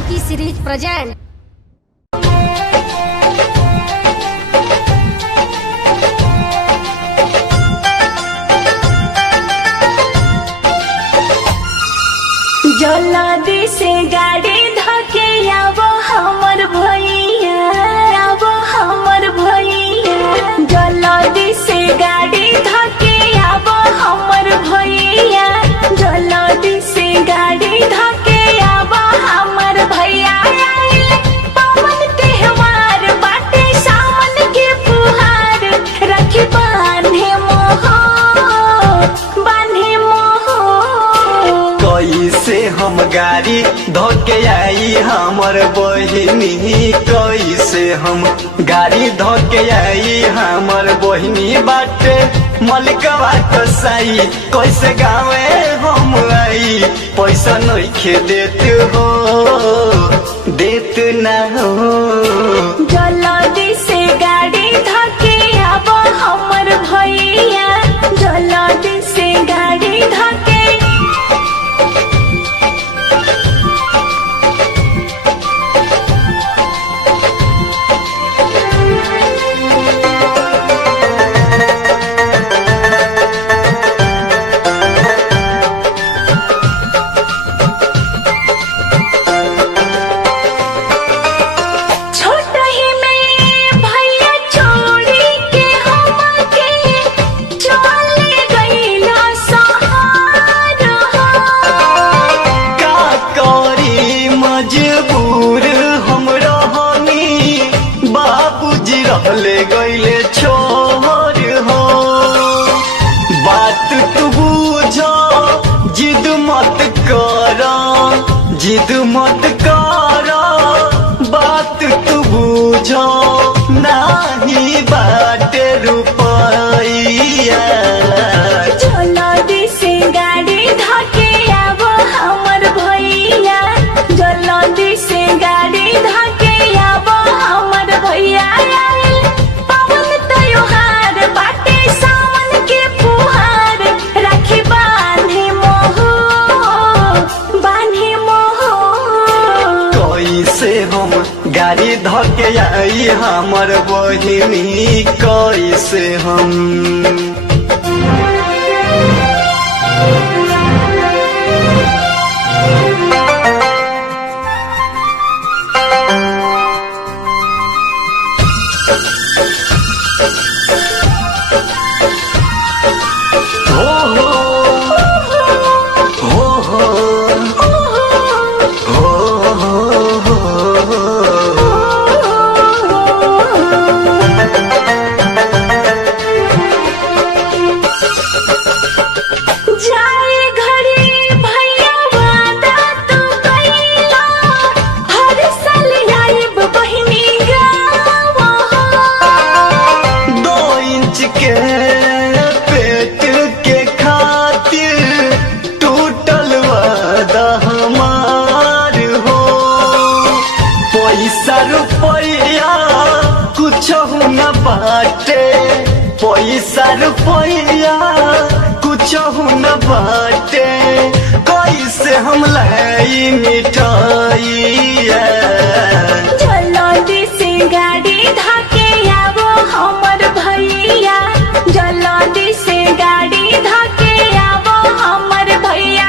Janaki series present. जल्दी से गाड़ी धके आवो हमर भैया, आवो हमर भैया। जल्दी से गाड़ी धके आवो हमर भैया, जल्दी से गाड़ी धके आवो हमर भैया। पवन त्योहार बाटे सावन के फुहार, रखी बांधे मोह, बांधे मोह। कैसे हम गाड़ी धोके आई हमर बहिनी, कैसे हम गाड़ी धोके आई हमर बहिनी बाटे मलिकवा कसाई। कैसे गावे हम आई, पैसा नइखे देत हो, देत ना हो। जल्दी से गाड़ी धके आवो हमर भैया, जल्दी से गाड़ी धके। ले गईले छोर हो, बात तू बुझो, जिद मत करो, जिद मत करो, बात तू बुझो, नाही बाटे रुपैया। जल्दी से गाड़ी धके आवो हमर भैया, जल्दी से गाड़ी धके आवो हमर भैया। गाड़ी धके आई हमर बहिनी, कैसे हम रुपया कुछ न बाटे, पैसा रुपया कुछ न बाटे। कैसे हम लाई मिठाइया। जल्दी से गाड़ी धके आवो हमर भैया, जल्दी से गाड़ी धके आवो हमर भैया।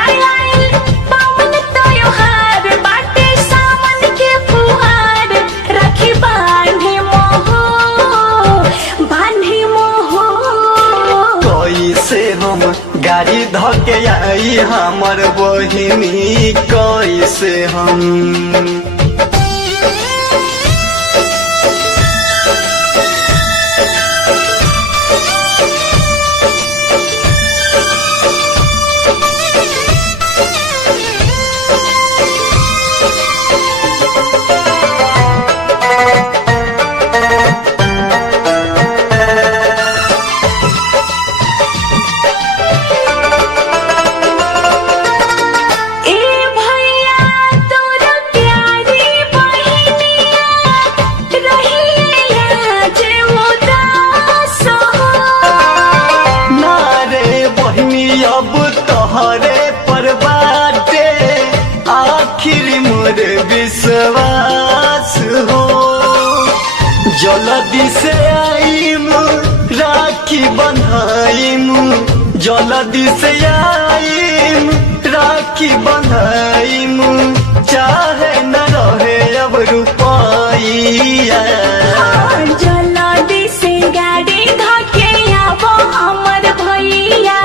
पवन त्योहार बाटे सावन के फुहार, रखी बांधे मोह, बांधे मोह। कैसे हम गाड़ी धके आई हमर बहिनी, कैसे हम ए भैया तोरा प्यार जल्दी से आईम राखी बंधाईम जल्दी से आईम राखी बंधाईम चाहे न रहे अब रुपया जल्दी से गाड़ी धके आवो हमर भैया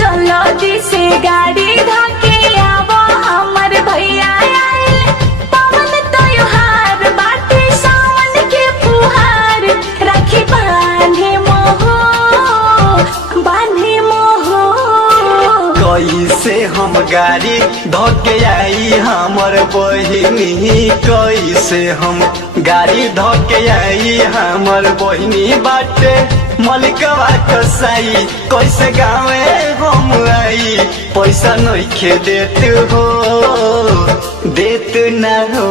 जल्दी से गाड़ी धके आवो हमर भैया आइल पवन त्योहार बाटे सावन के फुहार राखी बांधे मोहो कैसे हम गाड़ी धके आई हमर बहिनी कैसे हम गाड़ी धके आई हमर बहिनी बाटे मलिकवा कसाई कैसे गावे हम आई पैसा नइखे देत हो देत ना हो